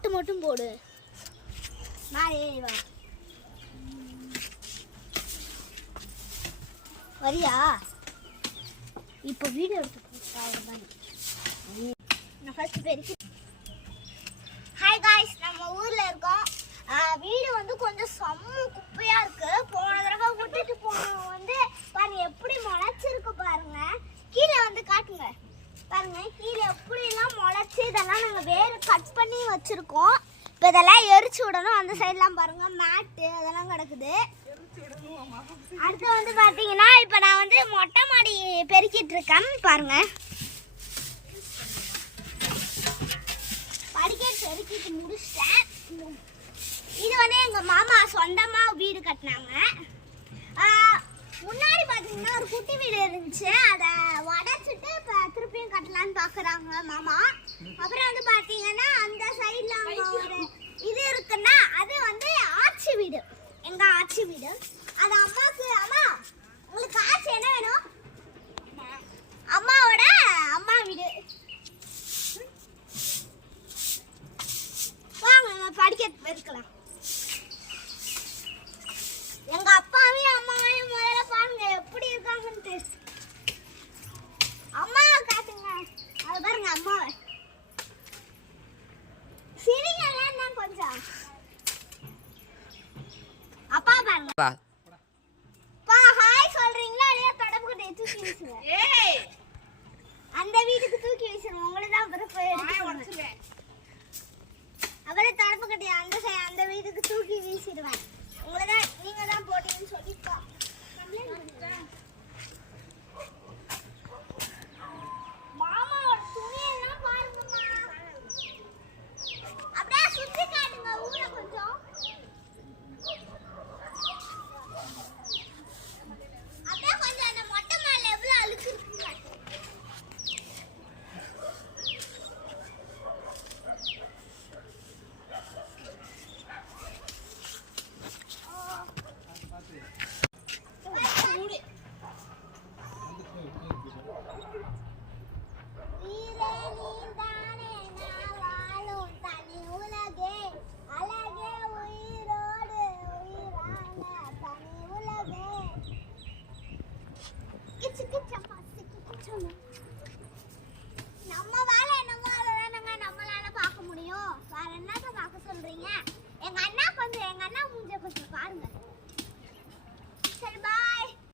பாட்டு மட்டும் போடு. வா வரியா? இப்போ வீடியோ எடுத்து நான் ஃபர்ஸ்ட் பெருக்கி. ஹாய் காய்ஸ், நம்ம ஊர்ல இருக்கோம். வீடு வந்து கொஞ்சம் செம்ம குப்பையா இருக்கு. போன தடவை விட்டுட்டு போனோம் வந்து பாருங்க எப்படி முளைச்சிருக்கு பாருங்க. கீழே வந்து காட்டுங்க பாருங்க, கீழே எப்படி எல்லாம் முளைச்சு இதெல்லாம் நாங்கள் வேறு கட் பண்ணி வச்சிருக்கோம். இப்போ இதெல்லாம் எரிச்சு விடணும். அந்த சைட்லாம் பாருங்க மேட்டு அதெல்லாம் கிடக்குது. அடுத்து வந்து பார்த்தீங்கன்னா இப்போ நான் வந்து மொட்டை மாடி பெருக்கிட்டு இருக்கேன் பாருங்க. படிக்கட்டு பெருக்கிட்டு முடிச்சிட்டேன். இது வந்து எங்கள் மாமா சொந்தமாக வீடு கட்டினாங்க. முன்னாடி பார்த்தீங்கன்னா ஒரு குட்டி வீடு இருந்துச்சு, அதை உடச்சிட்டு இப்போ திருப்பியும் கட்டலான்னு பார்க்குறாங்க மாமா. அப்புறம் வந்து பார்த்தீங்கன்னா அந்த சைடில் அவங்க ஒரு இது இருக்குன்னா அது வந்து ஆட்சி வீடு, எங்கள் ஆட்சி வீடு. அது அம்மாவுக்கு. அம்மா உங்களுக்கு ஆட்சி என்ன வேணும்? அம்மாவோட அம்மா வீடு. வாங்க படிக்க இருக்கலாம். எங்க அப்பாவையும் அம்மாவையும் முதல்ல பாருங்க எப்படி இருக்காங்கன்னு. அம்மாவை காட்டுங்க, அது பாருங்க அம்மாவை. சிரிக்கலாம் கொஞ்சம். அப்பா பாருங்க. பா ஹாய் சொல்றீங்களா இல்லையா? தடப்புக்கிட்டே தூக்கி வீசுங்க. அந்த வீட்டுக்கு தூக்கி வீசுறோம். உங்களை தான் அப்புறம் போய் எடுத்துருவேன். அப்புறம் தடப்புக்கிட்டே அந்த வீட்டுக்கு தூக்கி வீசிடுவேன். உங்களை தான் நீங்க தான் போட்டீங்கன்னு சொல்லிப்பா.